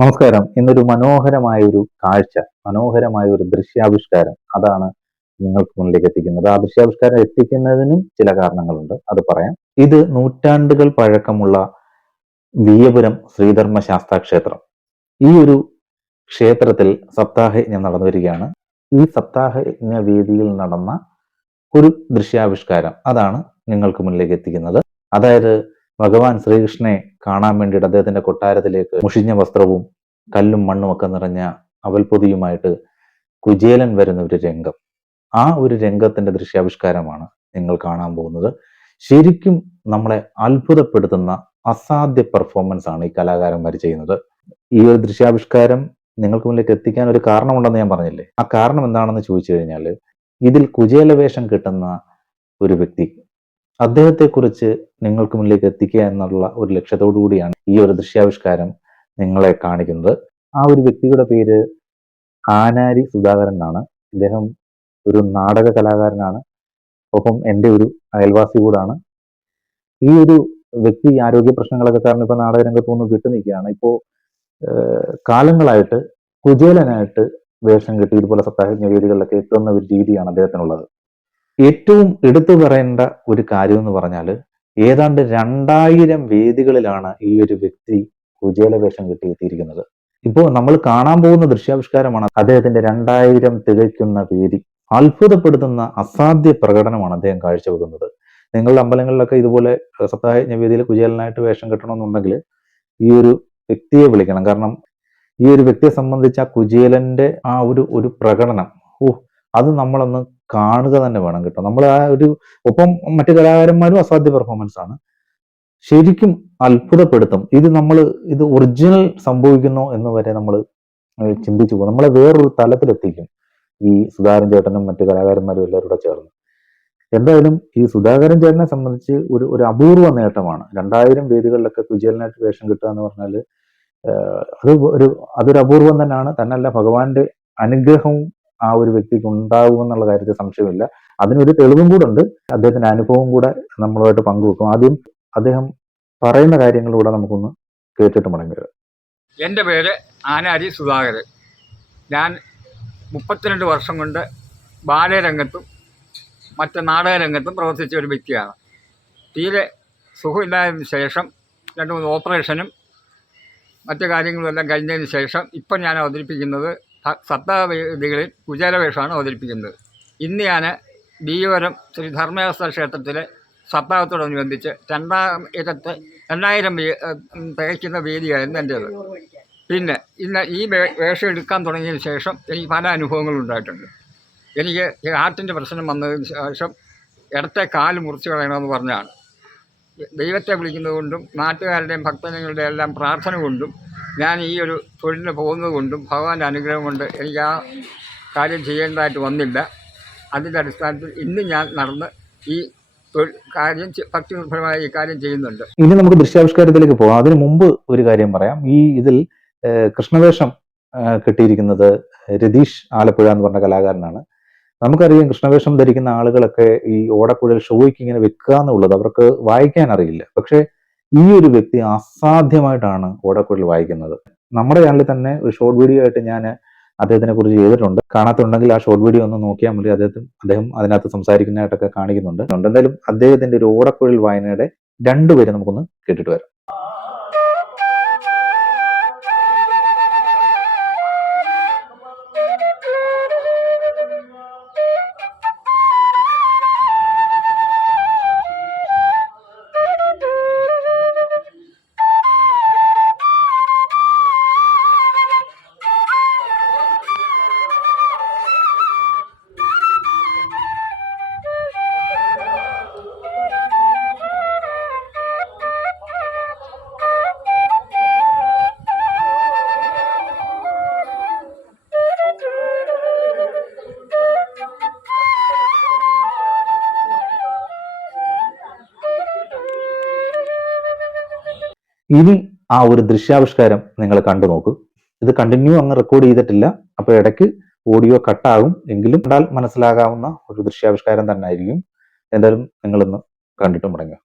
നമസ്കാരം. ഇന്നൊരു മനോഹരമായ ഒരു കാഴ്ച മനോഹരമായ ഒരു ദൃശ്യാവിഷ്കാരം അതാണ് നിങ്ങൾക്ക് മുന്നിലേക്ക് എത്തിക്കുന്നത്. ആ ദൃശ്യാവിഷ്കാരം എത്തിക്കുന്നതിനും ചില കാരണങ്ങളുണ്ട്. അത് പറയാം. ഇത് നൂറ്റാണ്ടുകൾ പഴക്കമുള്ള വീയപുരം ശ്രീധർമ്മ ശാസ്താ ക്ഷേത്രം ഈ ഒരു ക്ഷേത്രത്തിൽ സപ്താഹയജ്ഞം നടന്നു വരികയാണ് ഈ സപ്താഹയജ്ഞ വേദിയിൽ നടന്ന ഒരു ദൃശ്യാവിഷ്കാരം അതാണ് നിങ്ങൾക്ക് മുന്നിലേക്ക് എത്തിക്കുന്നത്. അതായത് ഭഗവാൻ ശ്രീകൃഷ്ണനെ കാണാൻ വേണ്ടിയിട്ട് അദ്ദേഹത്തിന്റെ കൊട്ടാരത്തിലേക്ക് മുഷിഞ്ഞ വസ്ത്രവും കല്ലും മണ്ണും ഒക്കെ നിറഞ്ഞ അവൽപൊതിയുമായിട്ട് കുചേലൻ വരുന്ന ഒരു രംഗം. ആ ഒരു രംഗത്തിന്റെ ദൃശ്യാവിഷ്കാരമാണ് നിങ്ങൾ കാണാൻ പോകുന്നത്. ശരിക്കും നമ്മളെ അത്ഭുതപ്പെടുത്തുന്ന അസാധ്യ പെർഫോമൻസ് ആണ് ഈ കലാകാരന്മാർ ചെയ്യുന്നത്. ഈ ഒരു ദൃശ്യാവിഷ്കാരം നിങ്ങൾക്ക് മുന്നിലേക്ക് എത്തിക്കാൻ ഒരു കാരണമുണ്ടെന്ന് ഞാൻ പറഞ്ഞില്ലേ? ആ കാരണം എന്താണെന്ന് ചോദിച്ചു കഴിഞ്ഞാൽ ഇതിൽ കുചേലവേഷം കിട്ടുന്ന ഒരു വ്യക്തി അദ്ദേഹത്തെക്കുറിച്ച് നിങ്ങൾക്ക് മുന്നിലേക്ക് എത്തിക്കുക എന്നുള്ള ഒരു ലക്ഷ്യത്തോടു കൂടിയാണ് ഈ ഒരു ദൃശ്യാവിഷ്കാരം നിങ്ങളെ കാണിക്കുന്നത്. ആ ഒരു വ്യക്തിയുടെ പേര് ആനാരി സുധാകരൻ എന്നാണ്. ഇദ്ദേഹം ഒരു നാടക കലാകാരനാണ്. ഒപ്പം എന്റെ ഒരു അയൽവാസി കൂടാണ്. ഈ ഒരു വ്യക്തി ആരോഗ്യ പ്രശ്നങ്ങളൊക്കെ കാരണം ഇപ്പൊ നാടക രംഗത്ത് നിന്ന് വിട്ടു നിൽക്കുകയാണ് ഇപ്പോ കാലങ്ങളായിട്ട് കുചേലനായിട്ട് വേഷം കെട്ടി ഇതുപോലെ സപ്താഹജ്ഞ വേദികളിലൊക്കെ എത്തുന്ന ഒരു രീതിയാണ് അദ്ദേഹത്തിനുള്ളത്. ഏറ്റവും എടുത്തു പറയേണ്ട ഒരു കാര്യം എന്ന് പറഞ്ഞാൽ ഏതാണ്ട് രണ്ടായിരം വേദികളിലാണ് ഈ ഒരു വ്യക്തി കുചേല വേഷം കെട്ടിയെത്തിയിരിക്കുന്നത്. ഇപ്പോൾ നമ്മൾ കാണാൻ പോകുന്ന ദൃശ്യാവിഷ്കാരമാണ് അദ്ദേഹത്തിന്റെ രണ്ടായിരം തികയ്ക്കുന്ന വേദി. അത്ഭുതപ്പെടുത്തുന്ന അസാധ്യ പ്രകടനമാണ് അദ്ദേഹം കാഴ്ചവെക്കുന്നത്. നിങ്ങളുടെ അമ്പലങ്ങളിലൊക്കെ ഇതുപോലെ സപ്താഹജ്ഞ വേദിയിൽ കുചേലനായിട്ട് വേഷം കെട്ടണമെന്നുണ്ടെങ്കിൽ ഈ ഒരു വ്യക്തിയെ വിളിക്കണം. കാരണം ഈ ഒരു വ്യക്തിയെ സംബന്ധിച്ച ആ കുചേലന്റെ ആ ഒരു ഒരു പ്രകടനം ഓ അത് നമ്മളൊന്ന് കാണുക തന്നെ വേണം കേട്ടോ. നമ്മൾ ആ ഒരു ഒപ്പം മറ്റു കലാകാരന്മാരും അസാധ്യ പെർഫോമൻസ് ആണ്. ശരിക്കും അത്ഭുതപ്പെടുത്തും. ഇത് നമ്മൾ ഇത് ഒറിജിനൽ സംഭവിക്കുന്നു എന്ന് വരെ നമ്മൾ ചിന്തിച്ചു പോകും. നമ്മളെ വേറൊരു തലത്തിലെത്തിക്കും ഈ സുധാകരൻ ചേട്ടനും മറ്റു കലാകാരന്മാരും എല്ലാവരും കൂടെ ചേർന്ന്. എന്തായാലും ഈ സുധാകരൻ ചേട്ടനെ സംബന്ധിച്ച് ഒരു ഒരു അപൂർവ നേട്ടമാണ്. രണ്ടായിരം വേദികളിലൊക്കെ കുചേലനായിട്ട് വേഷം കിട്ടുക എന്ന് പറഞ്ഞാൽ അത് ഒരു അതൊരു അപൂർവം തന്നെയാണ്. തന്നല്ല ഭഗവാന്റെ അനുഗ്രഹവും ആ ഒരു വ്യക്തിക്ക് ഉണ്ടാകുമെന്നുള്ള കാര്യത്തിൽ സംശയമില്ല. അതിനൊരു തെളിവും കൂടെ ഉണ്ട് അദ്ദേഹത്തിന്റെ അനുഭവം കൂടെ നമ്മളുമായിട്ട് പങ്കുവെക്കും. ആദ്യം അദ്ദേഹം പറയുന്ന കാര്യങ്ങളിലൂടെ നമുക്കൊന്ന് കേട്ടിട്ട് മടങ്ങി വരാം എന്റെ പേര് ആനാരി സുധാകരൻ. ഞാൻ മുപ്പത്തിരണ്ട് വർഷം കൊണ്ട് ബാലരംഗത്തും മറ്റ് നാടകരംഗത്തും പ്രവർത്തിച്ച ഒരു വ്യക്തിയാണ്. തീരെ സുഖമില്ലായതിനു ശേഷം രണ്ട് മൂന്ന് ഓപ്പറേഷനും മറ്റു കാര്യങ്ങളുമെല്ലാം കഴിഞ്ഞതിന് ശേഷം ഇപ്പം ഞാൻ അവതരിപ്പിക്കുന്നത് സപ്താവേദികളിൽ കുചേലവേഷമാണ് അവതരിപ്പിക്കുന്നത്. ഇന്ന് ഞാൻ ബീവരം ശ്രീ ധർമ്മശാസ്ത്ര ക്ഷേത്രത്തിലെ സപ്താഹത്തോടനുബന്ധിച്ച് രണ്ടായിരത്തെ രണ്ടായിരം തികയ്ക്കുന്ന വേദിയായിരുന്നു എന്റേത്. പിന്നെ ഇന്ന് ഈ വേഷം എടുക്കാൻ തുടങ്ങിയതിന് ശേഷം എനിക്ക് പല അനുഭവങ്ങളും ഉണ്ടായിട്ടുണ്ട്. എനിക്ക് ഹാർട്ടിന്റെ പ്രശ്നം വന്നതിന് ശേഷം ഇടത്തെ കാൽ മുറിച്ച് കളയണമെന്ന് പറഞ്ഞാണ്. ദൈവത്തെ വിളിക്കുന്നത് കൊണ്ടും നാട്ടുകാരുടെയും ഭക്തജനങ്ങളുടെയും എല്ലാം പ്രാർത്ഥന കൊണ്ടും ഞാൻ ഈ ഒരു തൊഴിലിന് പോകുന്നത് കൊണ്ടും ഭഗവാന്റെ അനുഗ്രഹം കൊണ്ട് എനിക്ക് ആ കാര്യം ചെയ്യേണ്ടതായിട്ട് വന്നില്ല. അതിന്റെ അടിസ്ഥാനത്തിൽ ഇന്ന് ഞാൻ നടന്ന് ഈ കാര്യം ഭക്തി നിർഭരമായ ഈ കാര്യം ചെയ്യുന്നുണ്ട്. ഇനി നമുക്ക് ദൃശ്യാവിഷ്കാരത്തിലേക്ക് പോകാം. അതിനു മുമ്പ് ഒരു കാര്യം പറയാം. ഈ ഇതിൽ കൃഷ്ണവേഷം കിട്ടിയിരിക്കുന്നത് രതീഷ് ആലപ്പുഴ എന്ന് പറഞ്ഞ കലാകാരനാണ്. നമുക്കറിയാം കൃഷ്ണവേഷം ധരിക്കുന്ന ആളുകളൊക്കെ ഈ ഓടക്കുഴൽ ഷോയ്ക്ക് ഇങ്ങനെ വെക്കുക എന്നുള്ളത് അവർക്ക് വായിക്കാൻ അറിയില്ല. പക്ഷെ ഈ ഒരു വ്യക്തി അസാധ്യമായിട്ടാണ് ഓടക്കുഴൽ വായിക്കുന്നത്. നമ്മുടെ ചാനലിൽ തന്നെ ഒരു ഷോർട്ട് വീഡിയോ ആയിട്ട് ഞാൻ അദ്ദേഹത്തിനെ കുറിച്ച് ചെയ്തിട്ടുണ്ട്. കാണാത്തുണ്ടെങ്കിൽ ആ ഷോർട്ട് വീഡിയോ ഒന്ന് നോക്കിയാൽ മതി. അദ്ദേഹത്തിന് അദ്ദേഹം അതിനകത്ത് സംസാരിക്കുന്നതായിട്ടൊക്കെ കാണിക്കുന്നുണ്ട്. എന്തായാലും അദ്ദേഹത്തിന്റെ ഒരു ഓടക്കുഴൽ വായനയുടെ രണ്ടുപേരും നമുക്കൊന്ന് കേട്ടിട്ട് വരാം. ഇനി ആ ഒരു ദൃശ്യാവിഷ്കാരം നിങ്ങൾ കണ്ടു നോക്കൂ. ഇത് കണ്ടിന്യൂ അങ്ങ് റെക്കോർഡ് ചെയ്തിട്ടില്ല. അപ്പോൾ ഇടയ്ക്ക് ഓഡിയോ കട്ടാകും എങ്കിലും കണ്ടാൽ മനസ്സിലാകാവുന്ന ഒരു ദൃശ്യാവിഷ്കാരം തന്നെ ആയിരിക്കും എന്തായാലും നിങ്ങളിന്ന് കണ്ടിട്ട് മുടങ്ങുക.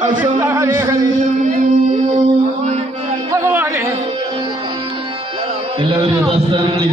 കൃഷ്ണ കൃഷ്ണ ഹരേ ഹരേ ഭഗവാനെ എല്ലാവരും യഥാസ്ഥാനങ്ങളിൽ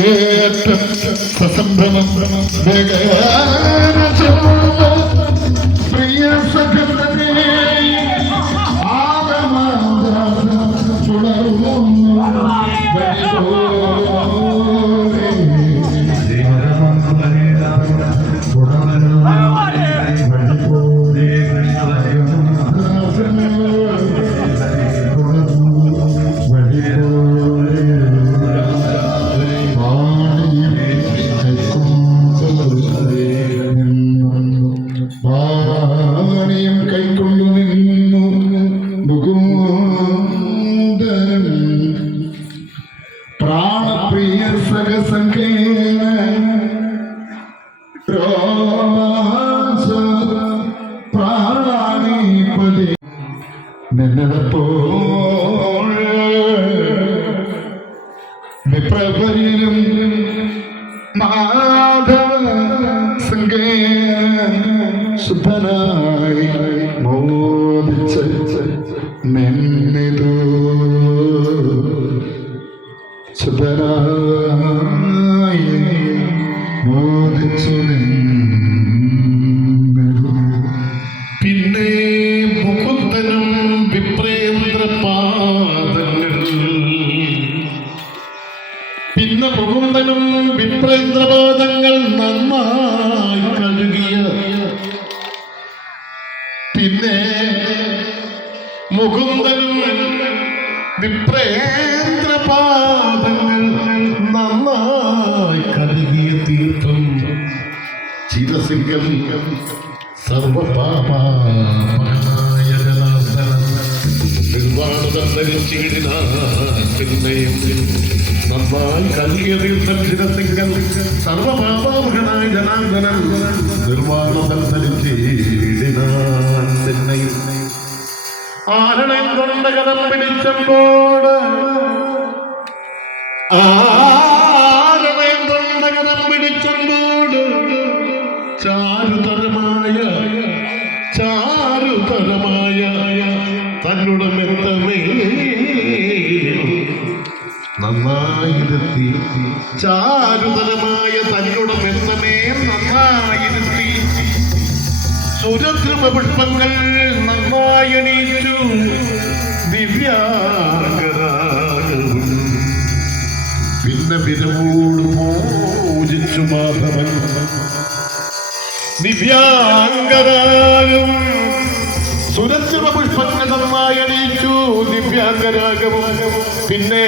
ഏറ്റം സസംഭ്രമം പ്രിയ വിപ്രപരിലും മാധവ സംഗേ ശുദ്ധനായി വിപ്രേന്ദ്രപാദങ്ങൾ നന്നായി കഴുകിയ പിന്നെ മുകുന്ദനും വിപ്രേന്ദ്രപാദങ്ങൾ നന്നായി കഴുകിയ തീർത്ഥം ചിരസിംഗം നിർവാണതരിച്ചിടിനായും നന്നായി കലിയ തീർത്ഥം ചിരസിംഗം സർവപാപാമകനായ ജനാർദ്ദനൻ നിർവാണതരിച്ചിടിനാൻ തന്നെയും ആരണം കൊണ്ട കരം പിടിച്ചപ്പോൾ നന്നായിരുത്തി ചാരുതരമായ ബന്ധമേ നന്നായിരുത്തി സുരദ്രുമ പുഷ്പങ്ങൾ നന്നായി എണീറ്റു. ദിവ്യാംഗരാഗവും പിന്നെ വിരവോട് പൂജിച്ചു മാധവൻ. ദിവ്യാംഗരാഗം സുരക്ഷിത പുഷ്പങ്ങൾ നന്നായി അണിയിച്ചു ദിവ്യാംഗരാഗവും പിന്നെ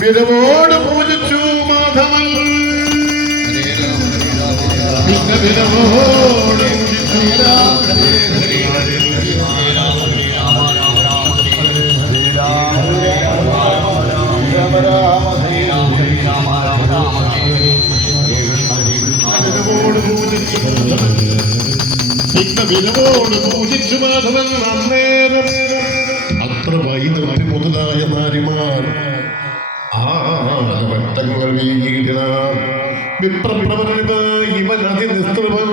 വിരവോട് പൂജിച്ചു മാധവൻ. അത്ര വൈദ്യുതി മുതലായ നാരിമാർ ആവട്ടങ്ങൾ വീങ്ങിയിട വിപ്രപ്രവരവ ഇവൻ അതിനിസ്തൃവൻ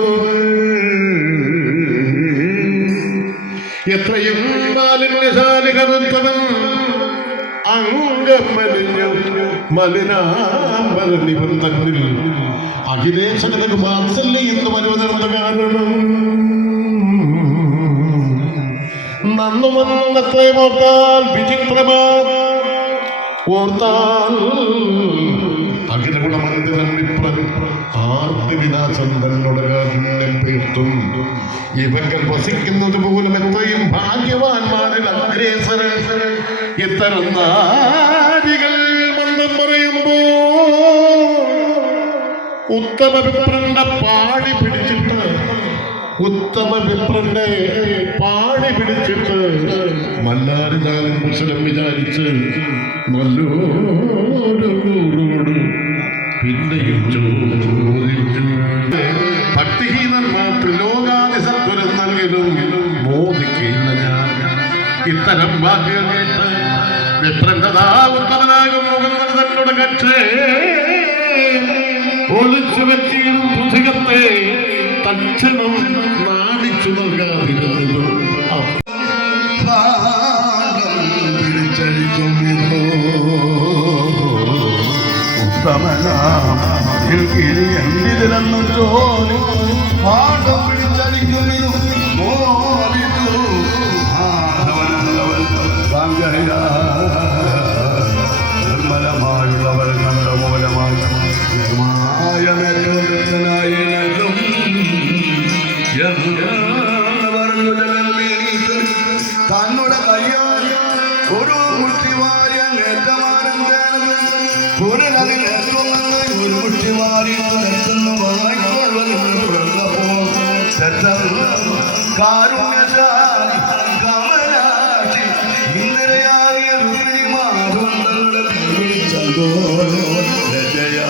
എത്രയും മാലിന്യശാലികരുത്തവൻ അംഗമലിഞ്ഞു മലിനാമരണിവൻ തന്നിൽ അഖിലേശകനക്ക് വാത്സല്യം എന്ന് ഓർത്താൽ അഖിലഗുണമന്ദിരം വിപ്രൻ ആർത്തി വിനാശം തന്നോട് കാരുണ്യം തീർത്തും ഇവങ്ങൾ വസിക്കുന്നത് പോലും എത്രയും ഭാഗ്യവാന്മാരിൽ അഗ്രേസര ഇത്തരം നാരികൾ മന്ദം പറയുമ്പോ ഉത്തമ വിപ്രന്റെ പാടി പിടിച്ചിട്ട് ഉത്തമ വിപ്രന്റെ പാടി പിടിച്ചിട്ട് മല്ലാരി ഞാനും കുശലം വിചാരിച്ച് നല്ലോരോട് പിന്നെയും ചോദിച്ചു ഭക്തിഹീനന്മാർ ത്രിലോകാതി സത്വരം നൽകലും മോദിക്കില്ല ഞാൻ ഇത്തരം വാക്കുകൾ കേട്ട് വിപ്രന്റതാ ഉത്തമനാകും മുഖങ്ങൾ തന്നോട് കക്ഷേ. ഒളിച്ചു വെച്ചിരും പുസ്തകത്തെ തക്ഷണം നാണിച്ചു എന്തിലെന്നു ജോലി പാഠം ഒരു മുട്ടിമാറി എത്തുന്നു കാരുണ്യശാലി കമലാക്ഷി ഇന്നലെയാകിയ രുക്മിണി മാധവങ്ങളുടെ വിളിച്ചോ രജയാ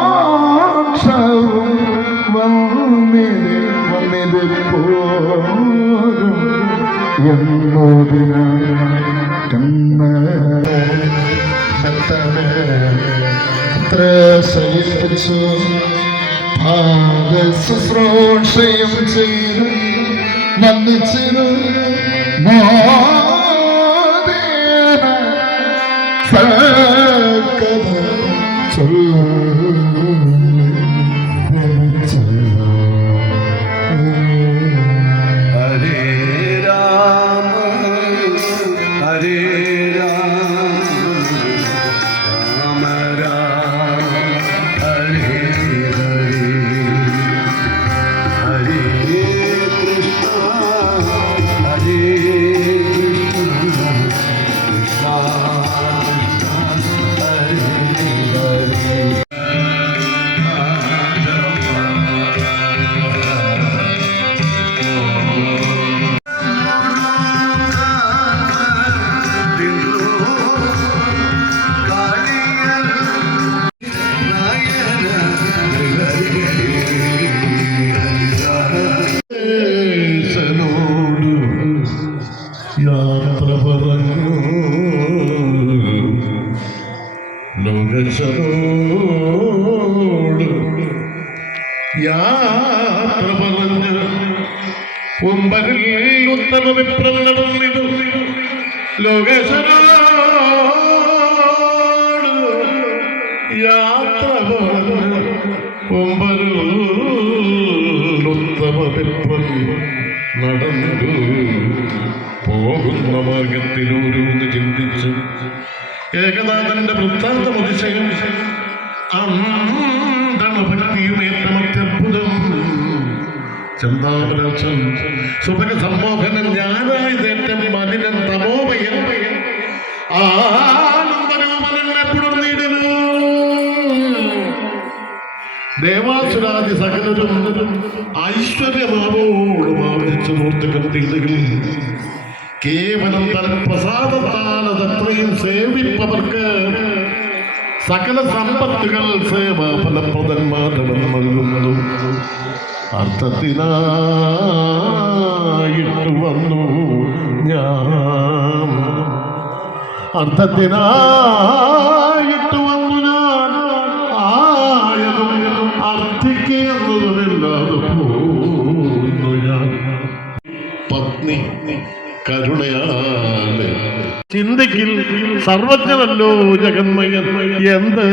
എന്നോടിനത്ര സഹിപ്പിച്ചു ഭാഗ ശുശ്രൂഷയും ചെയ്ത്. വന്നിച്ചിരു ലോകശനോട് യാത്ര പറഞ്ഞ് ഒമ്പതിൽ ഉത്തമ വിപ്രം നടന്നിരുന്നു ലോകശനോട് യാത്ര പറഞ്ഞ് ഒമ്പതിൽ ഉത്തമ വിപ്രം നടന്നു. പോകുന്ന മാർഗത്തിലൂരോന്ന് ചിന്തിച്ച് ഏകനാഥന്റെ വൃത്താന്തം അതിശയം. പുണർന്നിടുന്നു. ദേവാസുരാദി സകലരും ഐശ്വര്യമാവോടും ആവരിച്ചു മൂർത്തികത്തീതകൾ കേവലം തൻ പ്രസാദത്താൽ അതത്രയും സേവിപ്പവർക്ക് സകല സമ്പത്തുകൾ സേവാഫലപ്രദന്മാരണം നൽകുന്നു. അർത്ഥത്തിനായിട്ട് വന്നു ഞാൻ. അർത്ഥത്തിനായിട്ട് കരുണയാലെ ചിന്തിക്കിൽ സർവജ്ഞനല്ലോ ജഗന്മയൻ. എന്ത്?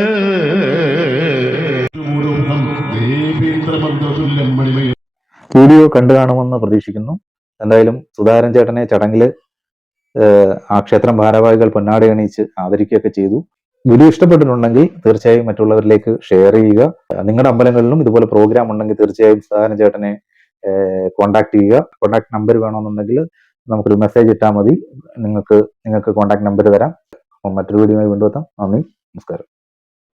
വീഡിയോ കണ്ടു കാണുമെന്ന് പ്രതീക്ഷിക്കുന്നു. എന്തായാലും സുധാരൻ ചേട്ടനെ ചടങ്ങിൽ ആ ക്ഷേത്രം ഭാരവാഹികൾ പൊന്നാടി അണിയിച്ച് ആദരിക്കുകയൊക്കെ ചെയ്തു. വീഡിയോ ഇഷ്ടപ്പെട്ടിട്ടുണ്ടെങ്കിൽ തീർച്ചയായും മറ്റുള്ളവരിലേക്ക് ഷെയർ ചെയ്യുക. നിങ്ങളുടെ അമ്പലങ്ങളിലും ഇതുപോലെ പ്രോഗ്രാം ഉണ്ടെങ്കിൽ തീർച്ചയായും സുധാരൻ ചേട്ടനെ കോൺടാക്ട് ചെയ്യുക. കോൺടാക്ട് നമ്പർ വേണമെന്നുണ്ടെങ്കിൽ നമുക്കൊരു മെസ്സേജ് ഇട്ടാൽ മതി. നിങ്ങൾക്ക് നിങ്ങൾക്ക് കോൺടാക്ട് നമ്പർ തരാം. അപ്പം മറ്റൊരു വീഡിയോയുമായി വീണ്ടും എത്താം. നന്ദി നമസ്കാരം.